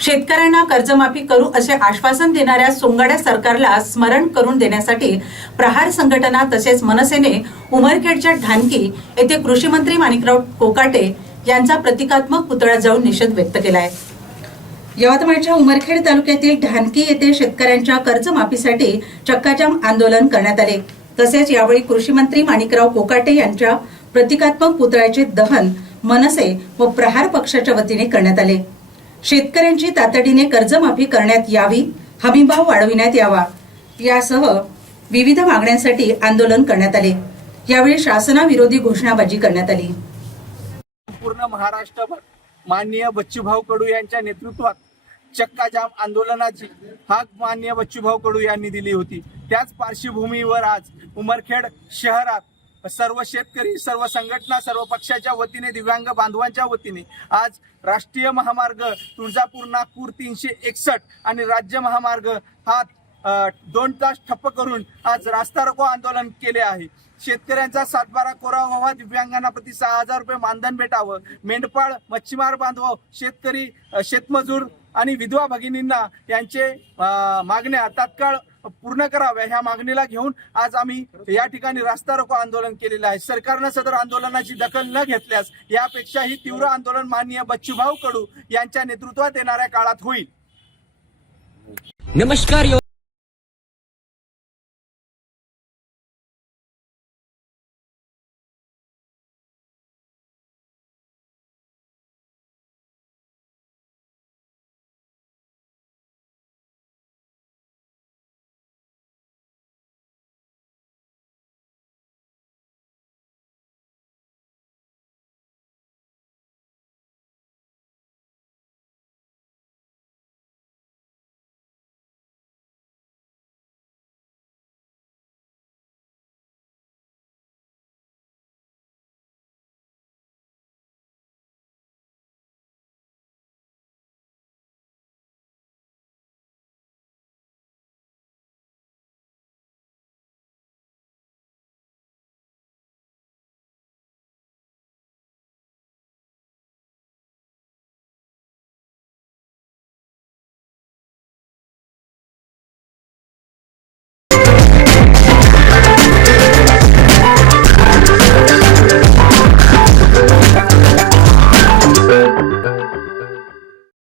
शेतकऱ्यांना कर्जमाफी करू असे आश्वासन देणाऱ्या सोंगाड्या सरकारला स्मरण करून देण्यासाठी प्रहार संघटना तसेच मनसेने उमरखेडच्या ढानकी येथे कृषी मंत्री माणिकराव कोकाटे यांचा प्रतिकात्मक पुतळा जाऊन निषेध व्यक्त केला आहे यवतमाळच्या उमरखेड तालुक्यातील ढानकी येथे शेतकऱ्यांच्या कर्जमाफीसाठी चक्काजाम आंदोलन करण्यात आले. तसेच यावेळी कृषी मंत्री माणिकराव कोकाटे यांच्या प्रतिकात्मक पुतळ्याचे दहन मनसे व प्रहार पक्षाच्या वतीने करण्यात आले. शेतकऱ्यांची तातडीने कर्जमाफी करण्यात यावी हमीभाव वाढविण्यात यावा यासह विविध मागण्यांसाठी आंदोलन करण्यात आले. यावेळी शासनाविरोधी घोषणाबाजी करण्यात आली. पूर्ण महाराष्ट्रभर माननीय बच्चूभाऊ कडू यांच्या नेतृत्वात चक्काजाम आंदोलनाची हाक माननीय बच्चूभाऊ कडू यांनी दिली होती. त्याच पार्श्वभूमीवर आज उमरखेड शहरात सर्व शेतकरी सर्व संघटना सर्व पक्षाच्या वतीने दिव्यांग बांधवांच्या वतीने आज राष्ट्रीय महामार्ग तुळजापूर नागपूर तीनशे एकसष्ट आणि राज्य महामार्ग हा दोन तास ठप्प करून आज रास्ता रोको आंदोलन केले आहे. शेतकऱ्यांचा सातबारा कोरा व्हावा दिव्यांगांना प्रति सहा हजार रुपये मानधन भेटावं मेंढपाळ मच्छीमार बांधव शेतकरी शेतमजूर आणि विधवा भगिनींना यांचे मागण्या तात्काळ पूर्ण कराव्या ह्या मागणीला घेऊन आज आम्ही या ठिकाणी रास्ता रोको आंदोलन केलेलं आहे. सरकारनं सदर आंदोलनाची दखल न घेतल्यास यापेक्षाही तीव्र आंदोलन माननीय बच्चूभाऊ कडू यांच्या नेतृत्वात येणाऱ्या काळात होईल. नमस्कार